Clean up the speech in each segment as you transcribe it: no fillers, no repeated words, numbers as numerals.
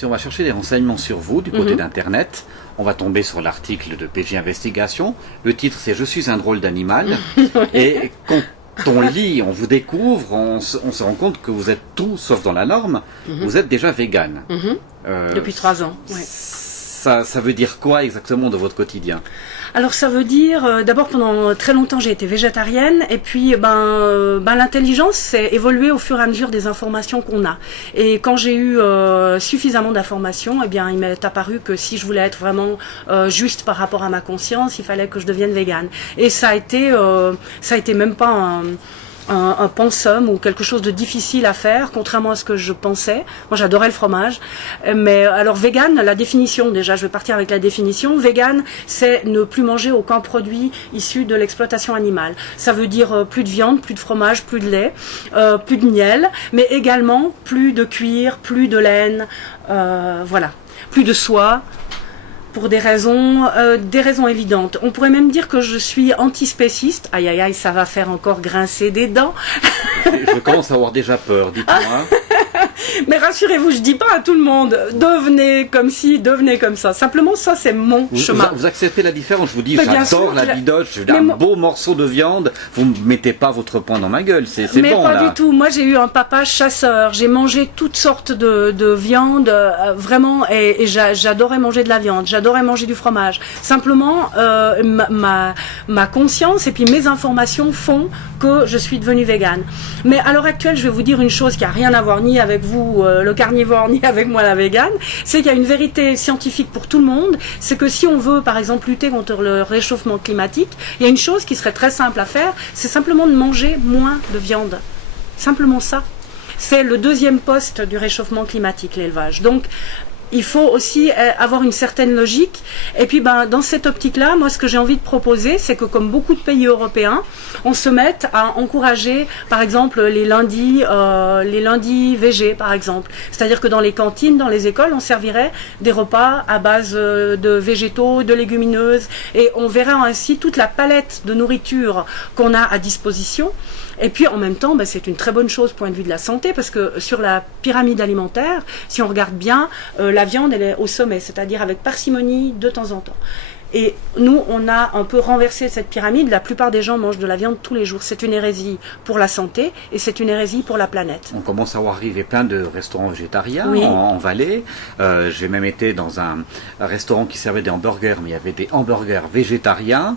Si on va chercher des renseignements sur vous du côté d'Internet, on va tomber sur l'article de PJ Investigation. Le titre, c'est « Je suis un drôle d'animal ». Et quand on lit, on vous découvre, on se rend compte que vous êtes tout sauf dans la norme. Vous êtes déjà végane. Depuis 3 ans, oui. Ça veut dire quoi exactement de votre quotidien? Alors ça veut dire, d'abord pendant très longtemps j'ai été végétarienne et puis l'intelligence s'est évoluée au fur et à mesure des informations qu'on a. Et quand j'ai eu suffisamment d'informations, eh bien il m'est apparu que si je voulais être vraiment juste par rapport à ma conscience, il fallait que je devienne végane. Et ça a été même pas un pensum ou quelque chose de difficile à faire, contrairement à ce que je pensais. Moi, j'adorais le fromage. Mais alors, vegan, la définition, déjà, je vais partir avec la définition. Vegan, c'est ne plus manger aucun produit issu de l'exploitation animale. Ça veut dire plus de viande, plus de fromage, plus de lait, plus de miel, mais également plus de cuir, plus de laine, voilà, plus de soie. Pour des raisons évidentes. On pourrait même dire que je suis antispéciste. Aïe aïe aïe, ça va faire encore grincer des dents. Je commence à avoir déjà peur, dites-moi. Mais rassurez-vous, je dis pas à tout le monde, devenez comme ci, devenez comme ça. Simplement, ça, c'est mon chemin. Vous acceptez la différence? Je vous dis, j'adore la bidoche, un beau morceau de viande. Vous ne mettez pas votre poing dans ma gueule, c'est bon, là. Mais pas du tout. Moi, j'ai eu un papa chasseur. J'ai mangé toutes sortes de viande, vraiment, et j'adorais manger de la viande. J'adorais manger du fromage. Simplement, ma conscience et puis mes informations font que je suis devenue végane. Mais à l'heure actuelle, je vais vous dire une chose qui n'a rien à voir ni avec vous, le carnivore, ni avec moi, la végane. C'est qu'il y a une vérité scientifique pour tout le monde. C'est que si on veut, par exemple, lutter contre le réchauffement climatique, il y a une chose qui serait très simple à faire, c'est simplement de manger moins de viande. Simplement ça. C'est le deuxième poste du réchauffement climatique, l'élevage. Donc, il faut aussi avoir une certaine logique. Et puis, dans cette optique-là, moi, ce que j'ai envie de proposer, c'est que comme beaucoup de pays européens, on se mette à encourager, par exemple, les lundis végés, par exemple. C'est-à-dire que dans les cantines, dans les écoles, on servirait des repas à base de végétaux, de légumineuses, et on verra ainsi toute la palette de nourriture qu'on a à disposition. Et puis en même temps, c'est une très bonne chose point de vue de la santé, parce que sur la pyramide alimentaire, si on regarde bien, la viande elle est au sommet, c'est-à-dire avec parcimonie de temps en temps. Et nous, on a un peu renversé cette pyramide. La plupart des gens mangent de la viande tous les jours. C'est une hérésie pour la santé et c'est une hérésie pour la planète. On commence à voir arriver plein de restaurants végétariens oui. en Valais. J'ai même été dans un restaurant qui servait des hamburgers, mais il y avait des hamburgers végétariens.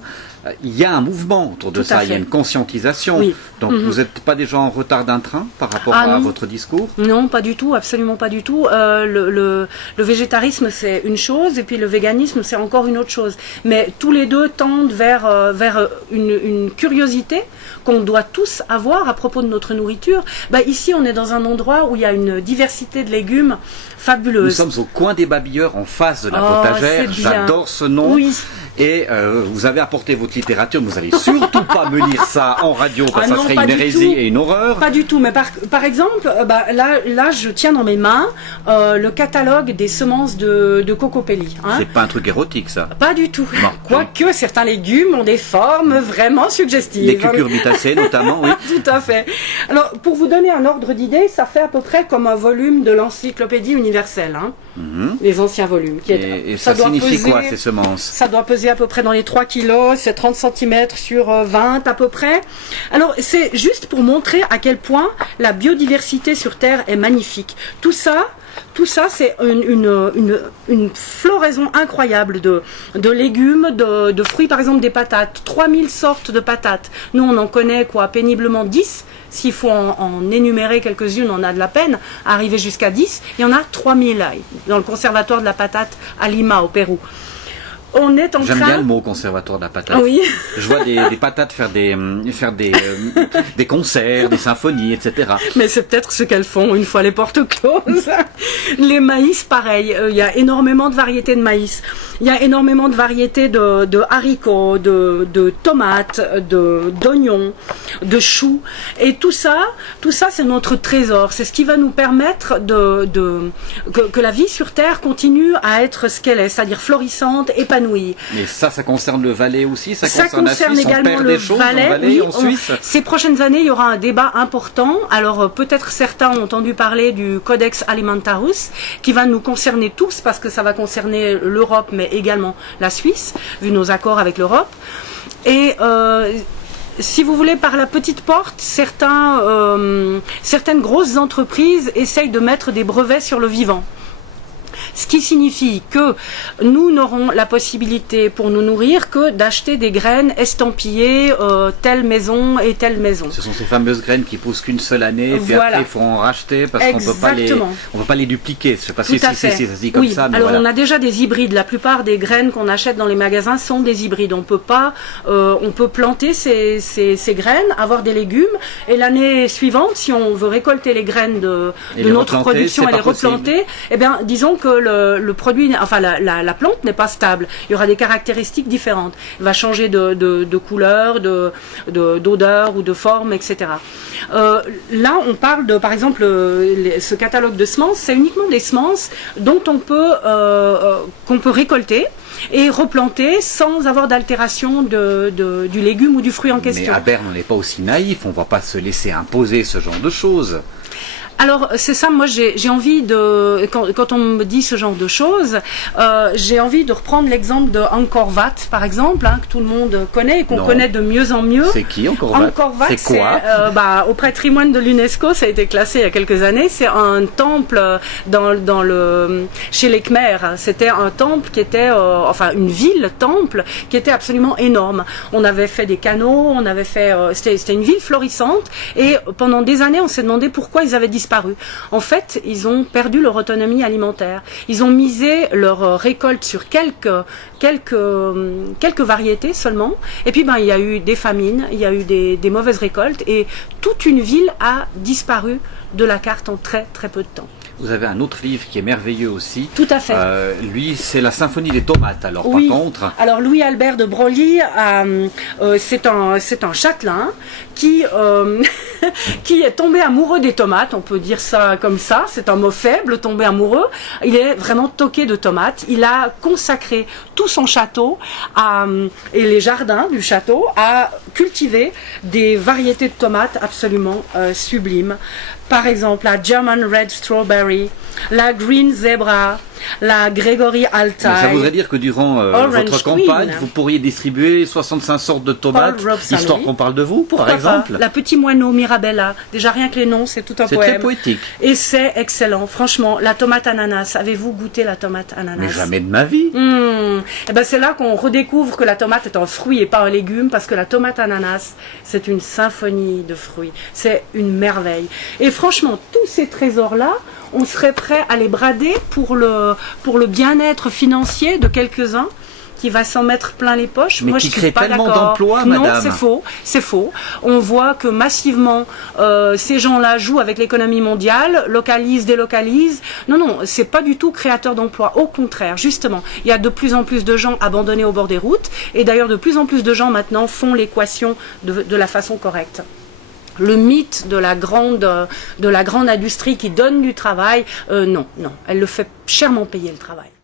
Il y a un mouvement autour de ça, il y a une conscientisation. Oui. Donc vous n'êtes pas déjà en retard d'un train par rapport à votre discours? Non, pas du tout, absolument pas du tout. Le végétarisme c'est une chose et puis le véganisme c'est encore une autre chose. Mais tous les deux tendent vers une curiosité qu'on doit tous avoir à propos de notre nourriture. Ici on est dans un endroit où il y a une diversité de légumes fabuleuse. Nous sommes au coin des Babilleurs en face de la potagère. J'adore ce nom. Oui. Et vous avez apporté votre littérature, vous n'allez surtout pas me lire ça en radio, parce que ça serait une hérésie et une horreur. Pas du tout, mais par exemple, là je tiens dans mes mains le catalogue des semences de cocopelli. Hein. C'est pas un truc érotique ça? Pas du tout. Quoique certains légumes ont des formes vraiment suggestives. Les cucurbitacées notamment, oui. Tout à fait. Alors, pour vous donner un ordre d'idée, ça fait à peu près comme un volume de l'encyclopédie universelle. Hein. Les anciens volumes. Et ça signifie quoi ces semences? Ça doit peser à peu près dans les 3 kilos, c'est 30 cm sur 20 à peu près. Alors c'est juste pour montrer à quel point la biodiversité sur Terre est magnifique. Tout ça c'est une floraison incroyable de légumes, de fruits, par exemple des patates. 3000 sortes de patates. Nous on en connaît péniblement 10. S'il faut en énumérer quelques-unes, on a de la peine à arriver jusqu'à 10. Il y en a 3000 dans le conservatoire de la patate à Lima, au Pérou. J'aime bien le mot conservatoire de la patate. Oui. Je vois des patates faire des concerts, des symphonies, etc. Mais c'est peut-être ce qu'elles font une fois les portes closes. Les maïs, pareil. Il y a énormément de variétés de maïs. Il y a énormément de variétés de haricots, de tomates, d'oignons, de choux. Et tout ça, c'est notre trésor. C'est ce qui va nous permettre que la vie sur Terre continue à être ce qu'elle est, c'est-à-dire florissante, épanouie. épanouie. Mais ça concerne le Valais aussi, ça concerne la Suisse, également on perd le des choses Valais. en Valais, Oui, en Suisse. Ces prochaines années, il y aura un débat important. Alors peut-être certains ont entendu parler du Codex Alimentarus, qui va nous concerner tous, parce que ça va concerner l'Europe, mais également la Suisse, vu nos accords avec l'Europe. Et si vous voulez, par la petite porte, certaines grosses entreprises essayent de mettre des brevets sur le vivant. Ce qui signifie que nous n'aurons la possibilité pour nous nourrir que d'acheter des graines estampillées telle maison et telle maison. Ce sont ces fameuses graines qui poussent qu'une seule année, puis voilà. après il faut en racheter parce qu'on ne peut pas les dupliquer. Je sais pas si ça se dit comme ça. Mais alors voilà. on a déjà des hybrides. La plupart des graines qu'on achète dans les magasins sont des hybrides. On peut planter ces graines, avoir des légumes, et l'année suivante, si on veut récolter les graines de notre production et les replanter, eh bien disons que le produit, enfin la plante n'est pas stable. Il y aura des caractéristiques différentes. Il va changer de couleur, d'odeur ou de forme, etc. Là, on parle de, par exemple, ce catalogue de semences, c'est uniquement des semences dont qu'on peut récolter et replanter sans avoir d'altération du légume ou du fruit en question. Mais à Berne, on n'est pas aussi naïf, on ne va pas se laisser imposer ce genre de choses. Alors c'est ça, moi j'ai envie de, quand on me dit ce genre de choses, j'ai envie de reprendre l'exemple de Angkor Wat par exemple, que tout le monde connaît et qu'on connaît de mieux en mieux. C'est qui Angkor Wat? Angkor Wat, c'est quoi? Au patrimoine de l'UNESCO, ça a été classé il y a quelques années. C'est un temple chez les Khmers. C'était un temple qui était, une ville-temple qui était absolument énorme. On avait fait des canaux, c'était une ville florissante, et pendant des années on s'est demandé pourquoi ils avaient disparu. En fait, ils ont perdu leur autonomie alimentaire. Ils ont misé leur récolte sur quelques variétés seulement. Et puis, il y a eu des famines, il y a eu des mauvaises récoltes, et toute une ville a disparu de la carte en très très peu de temps. Vous avez un autre livre qui est merveilleux aussi. Tout à fait. Lui, c'est la symphonie des tomates. Alors, oui. Par contre... Alors, Louis-Albert de Broglie, c'est un châtelain qui est tombé amoureux des tomates. On peut dire ça comme ça. C'est un mot faible, tomber amoureux. Il est vraiment toqué de tomates. Il a consacré tout son château et les jardins du château à cultiver des variétés de tomates absolument sublimes. Par exemple, la German Red Strawberry, la Green Zebra, la Gregory Altai. Ça voudrait dire que durant votre campagne, vous pourriez distribuer 65 sortes de tomates, histoire qu'on parle de vous, par exemple. La Petit Moineau, Mirabella. Déjà, rien que les noms, c'est tout un poème. C'est très poétique. Et c'est excellent. Franchement, la tomate ananas. Avez-vous goûté la tomate ananas? Mais jamais de ma vie. Et ben, c'est là qu'on redécouvre que la tomate est un fruit et pas un légume, parce que la tomate ananas, c'est une symphonie de fruits. C'est une merveille. Et franchement, tous ces trésors-là, on serait prêt à les brader pour le bien-être financier de quelques-uns qui va s'en mettre plein les poches. Mais moi, qui je suis crée pas tellement d'accord. d'emplois, non, madame. C'est faux. On voit que massivement, ces gens-là jouent avec l'économie mondiale, localisent, délocalisent. Non, c'est pas du tout créateur d'emplois. Au contraire, justement, il y a de plus en plus de gens abandonnés au bord des routes, et d'ailleurs de plus en plus de gens maintenant font l'équation de la façon correcte. Le mythe de la grande industrie qui donne du travail, non, elle le fait chèrement payer le travail.